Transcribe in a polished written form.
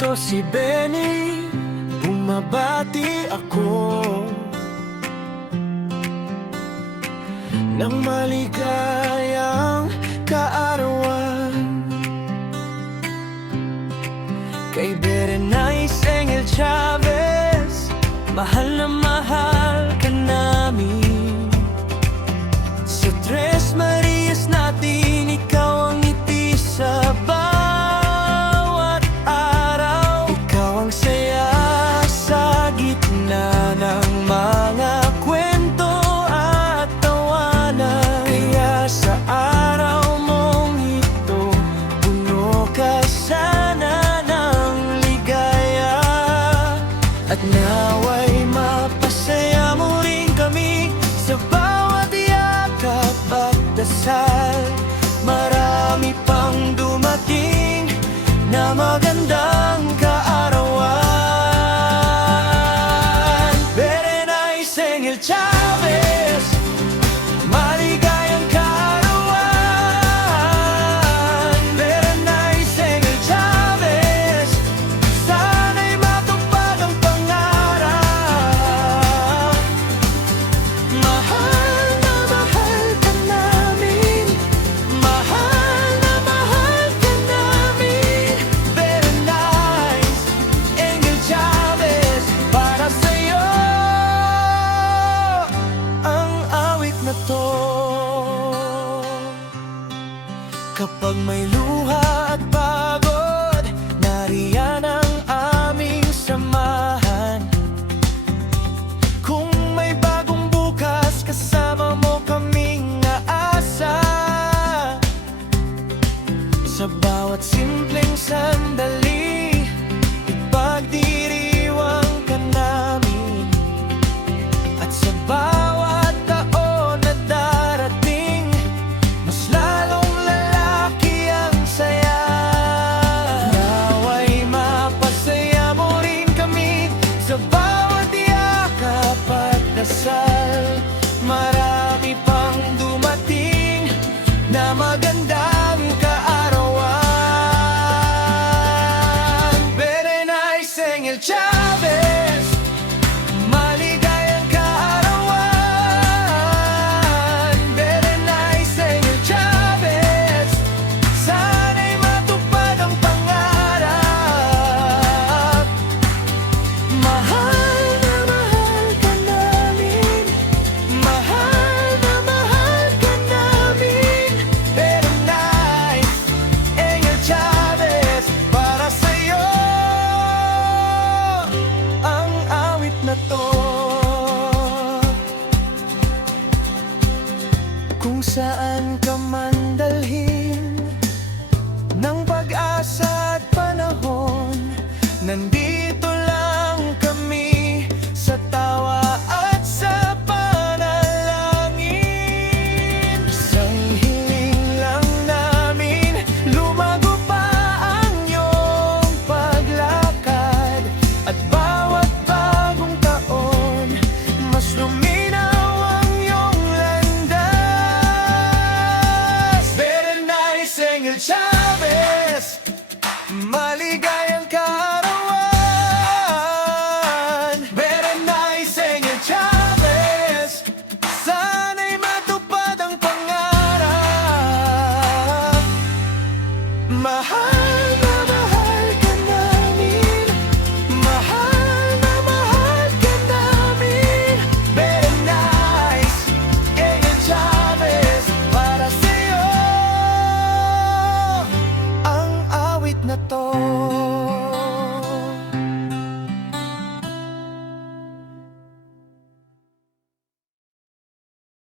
Ito si Benny, bumabati ako ng maligayang kaarawan kay Berenice Engel Chavez. Mahal na mahal ka namin. Sa Tres Marias natin, ikaw ang ngiti sa bawat araw. Ikaw ang saya sa gitna ng mga kwento at tawanan. Kaya sa araw mong ito, puno ka sana ng ligaya. At naway mapasaya mo rin kami sa bawat yakap at dasal. Marami pang dumating na magandang kaarawan. Berenice Engel Chavez, maligayang kaarawan. Berenice Engel Chavez, sana'y matupad ang pangarap. Mahal na mahal ka namin. Mahal na mahal ka namin. Berenice Engel Chavez, para sa'yo ang awit na to. Kapag may luha at pagod, nariyan ang aming samahan. Kung may bagong bukas, kasama mo kaming aasa. Sa bawat simpleng sandali, ipagdiriwang ka namin. At sa bawat taon na darating, mas lalong lalaki ang saya. Naway mapasaya mo rin kami sa bawat yakap at dasal. Marami pang dumating na magandang kaarawan. Berenice Engel Chavez, maligayang kaarawan. Berenice Engel Chavez, sana'y matupad ang pangarap. Mahal na mahal ka namin. Mahal na mahal ka namin. Berenice Engel Chavez, para sa'yo ang awit na to. Kung saan ka man dalhin,